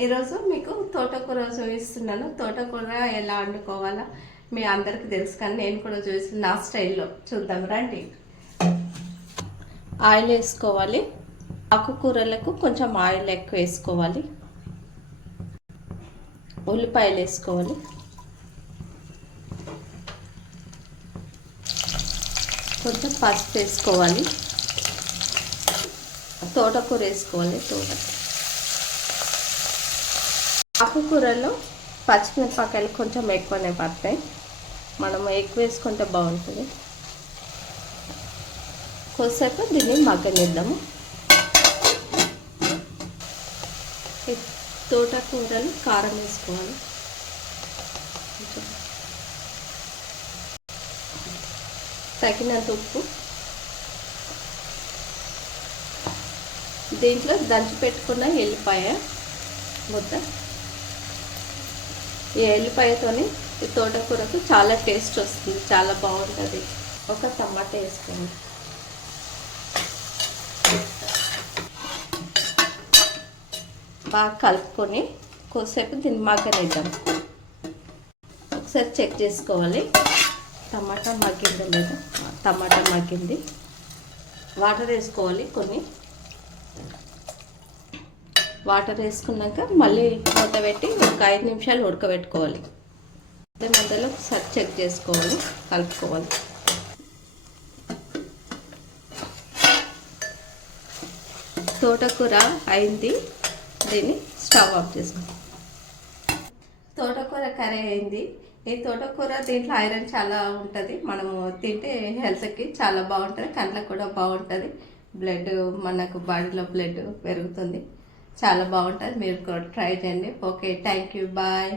ఈరోజు మీకు తోటకూర చూపిస్తున్నాను. తోటకూర ఎలా వండుకోవాలో మీ అందరికీ తెలుసు, కానీ నేను కూడా చూసి నా స్టైల్లో చూద్దాం రండి. ఆయిల్ వేసుకోవాలి. ఆకుకూరలకు కొంచెం ఆయిల్ ఎక్కువ వేసుకోవాలి. ఉల్లిపాయలు వేసుకోవాలి. కొంచెం పసుపు వేసుకోవాలి. తోటకూర వేసుకోవాలి. ఆకుకూరలో పచ్చిమిరపకాయలు కొంచెం ఎక్కువనే పడతాయి, మనం ఎక్కువ వేసుకుంటే బాగుంటుంది. కొద్దిసేపు దీన్ని మగ్గనిద్దాము. తోటకూరలు కారం వేసుకోవాలి. తగినంత ఉప్పు. దీంట్లో దంచి పెట్టుకున్న ఎల్లిపాయ ముద్ద. ఈ ఎల్లిపాయతోని ఈ తోటకూరకు చాలా టేస్ట్ వస్తుంది, చాలా బాగుంటుంది. ఒక టమాటా వేసుకోండి. బాగా కలుపుకొని కొద్దిసేపు దీన్ని మగ్గనిద్దాం. ఒకసారి చెక్ చేసుకోవాలి టమాటా మగ్గిందో లేదో. టమాటా మగ్గింది. వాటర్ వేసుకోవాలి కొన్ని. వాటర్ వేసుకున్నాక మళ్ళీ మూత పెట్టి ఒక 5 నిమిషాలు ఉడకబెట్టుకోవాలి. మధ్యలో ఒకసారి చెక్ చేసుకోవాలి, కలుపుకోవాలి. తోటకూర అయింది. దీన్ని స్టవ్ ఆఫ్ చేసుకోవాలి. తోటకూర కర్రీ అయింది. ఈ తోటకూర దీంట్లో ఐరన్ చాలా ఉంటుంది, మనము తింటే హెల్త్కి చాలా బాగుంటుంది, కంట్లకు కూడా బాగుంటుంది. బ్లడ్ మనకు బాడీలో బ్లడ్ పెరుగుతుంది, చాలా బాగుంటుంది. మీరు కూడా ట్రై చేయండి. Okay, thank you, bye.